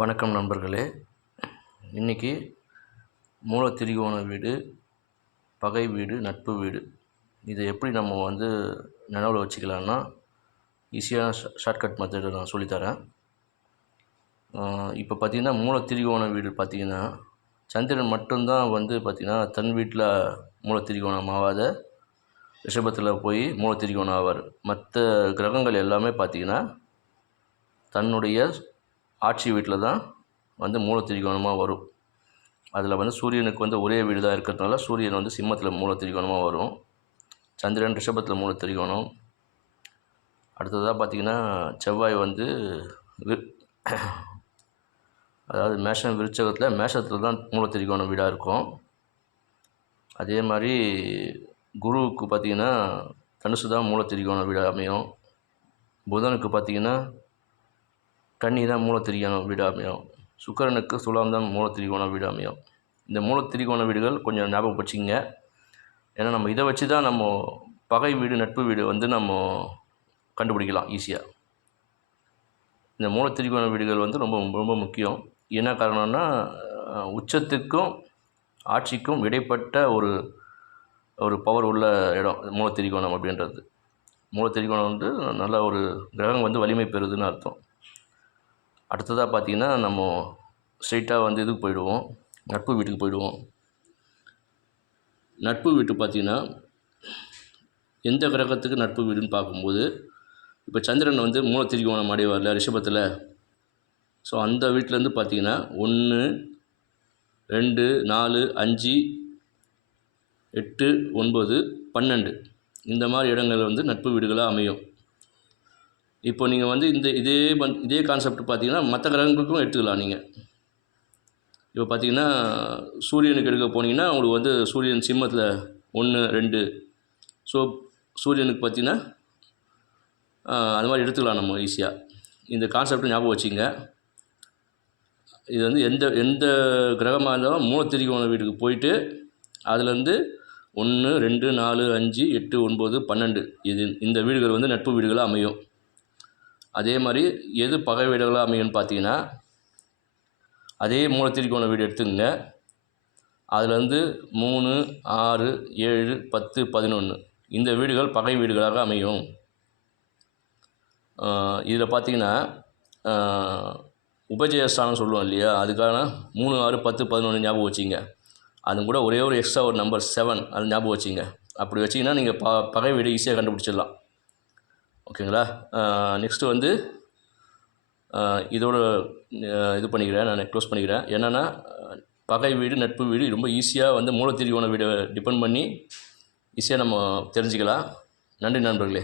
வணக்கம் நண்பர்களே. இன்றைக்கி மூலத்திரிகோண வீடு பகை வீடு நட்பு வீடு. இதை எப்படி நம்ம வந்து நினைவில் வச்சுக்கலான்னா ஈஸியான ஷா ஷார்ட்கட் மெத்தடு நான் சொல்லித்தரேன் இப்போ பார்த்திங்கன்னா மூலத்திரிகோண வீடு பார்த்திங்கன்னா சந்திரன் மட்டும்தான் வந்து பார்த்திங்கன்னா தன் வீட்டில் மூலத்திரிகோணம் ஆகாத ரிஷபத்தில் போய் மூலத்திரிகோணம் ஆவார். மற்ற கிரகங்கள் எல்லாமே பார்த்திங்கன்னா தன்னுடைய ஆட்சி வீட்டில் தான் வந்து மூலத்திரிகோணமாக வரும். அதில் வந்து சூரியனுக்கு வந்து ஒரே வீடு தான் இருக்கிறதுனால சூரியன் வந்து சிம்மத்தில் மூலத்திரிகோணமாக வரும். சந்திரன் ரிஷபத்தில் மூலத்திரிகோணம். அடுத்ததாக பார்த்திங்கன்னா செவ்வாய் வந்து அதாவது மேஷம் விருச்சகத்தில் மேஷத்தில் தான் மூலத்திரிகோணம் வீடாக இருக்கும். அதே மாதிரி குருவுக்கு பார்த்திங்கன்னா தனுசு தான் மூலத்திரிகோணம் வீடாக அமையும். புதனுக்கு பார்த்திங்கன்னா கன்னி தான் மூலத்திரிகோண வீடு அமையும் சுக்கரனுக்கு துலாம் தான் மூலத்திரிகோணம் வீடு அமையும் இந்த மூலத்திரிகோண வீடுகள் கொஞ்சம் ஞாபகம் வச்சுக்கோங்க. ஏன்னா நம்ம இதை வச்சு தான் நம்ம பகை வீடு நட்பு வீடு வந்து நம்ம கண்டுபிடிக்கலாம் ஈஸியாக இந்த மூலத்திரிகோண வீடுகள் வந்து ரொம்ப ரொம்ப முக்கியம். என்ன காரணம்னா உச்சத்துக்கும் ஆட்சிக்கும் இடைப்பட்ட ஒரு ஒரு பவர் உள்ள இடம் மூலத்திரிகோணம் அப்படின்றது. மூலத்திரிகோணம் வந்து நல்ல ஒரு கிரகம் வந்து வலிமை பெறுதுன்னு அர்த்தம். அடுத்ததாக பார்த்தீங்கன்னா நம்ம ஸ்ட்ரெயிட்டாக வந்து இதுக்கு போயிடுவோம். நட்பு வீட்டுக்கு போயிடுவோம். நட்பு வீட்டு பார்த்தீங்கன்னா எந்த கிரகத்துக்கு நட்பு வீடுன்னு பார்க்கும்போது இப்போ சந்திரன் வந்து மூலத்திரிகோணம் அடைவார்ல ரிஷபத்தில். ஸோ அந்த வீட்டிலேருந்து பார்த்தீங்கன்னா ஒன்று ரெண்டு நாலு அஞ்சு எட்டு ஒன்பது பன்னெண்டு. இந்த மாதிரி இடங்கள் வந்து நட்பு வீடுகளாக அமையும். இப்போ நீங்கள் வந்து இந்த இதே பண் இதே கான்செப்ட் பார்த்தீங்கன்னா மற்ற கிரகங்களுக்கும் எடுத்துக்கலாம் நீங்கள் இப்போ பார்த்தீங்கன்னா சூரியனுக்கு எடுக்க போனீங்கன்னா உங்களுக்கு வந்து சூரியன் சிம்மத்தில் ஒன்று ரெண்டு. ஸோ சூரியனுக்கு பார்த்தீங்கன்னா அது மாதிரி எடுத்துக்கலாம் நம்ம ஈஸியாக இந்த கான்செப்டை ஞாபகம் வச்சுங்க. இது வந்து எந்த எந்த கிரகமாக இருந்தாலும் மூலத்திரிகோண வீட்டுக்கு போயிட்டு அதுலேருந்து ஒன்று ரெண்டு நாலு அஞ்சு எட்டு ஒன்பது பன்னெண்டு. இது இந்த வீடுகள் வந்து நட்பு வீடுகளாக அமையும். அதே மாதிரி எது பகை வீடுகளாக அமையும்னு பார்த்தீங்கன்னா அதே மூலத்திற்கான வீடு எடுத்துங்க அதுலேருந்து மூணு ஆறு ஏழு பத்து பதினொன்று இந்த வீடுகள் பகை வீடுகளாக அமையும். இதில் பார்த்தீங்கன்னா உபஜயஸ்தானம் சொல்லுவோம் இல்லையா? அதுக்கான மூணு ஆறு பத்து பதினொன்று ஞாபகம் வச்சிங்க. அது கூட ஒரே ஒரு எக்ஸ்ட்ரா ஒரு நம்பர் செவன் அது ஞாபகம் வச்சிங்க. அப்படி வச்சிங்கன்னா நீங்கள் ப பகை வீடு ஈஸியாக கண்டுபிடிச்சிடலாம். ஓகேங்களா? நெக்ஸ்ட்டு வந்து இதோட இது பண்ணிக்கிறேன் நான் க்ளோஸ் பண்ணிக்கிறேன். என்னென்னா பகை வீடு நட்பு வீடு ரொம்ப ஈஸியாக வந்து மூலத்திரிகோண வீடை டிபெண்ட் பண்ணி ஈஸியாக நம்ம தெரிஞ்சுக்கலாம். நன்றி நண்பர்களே.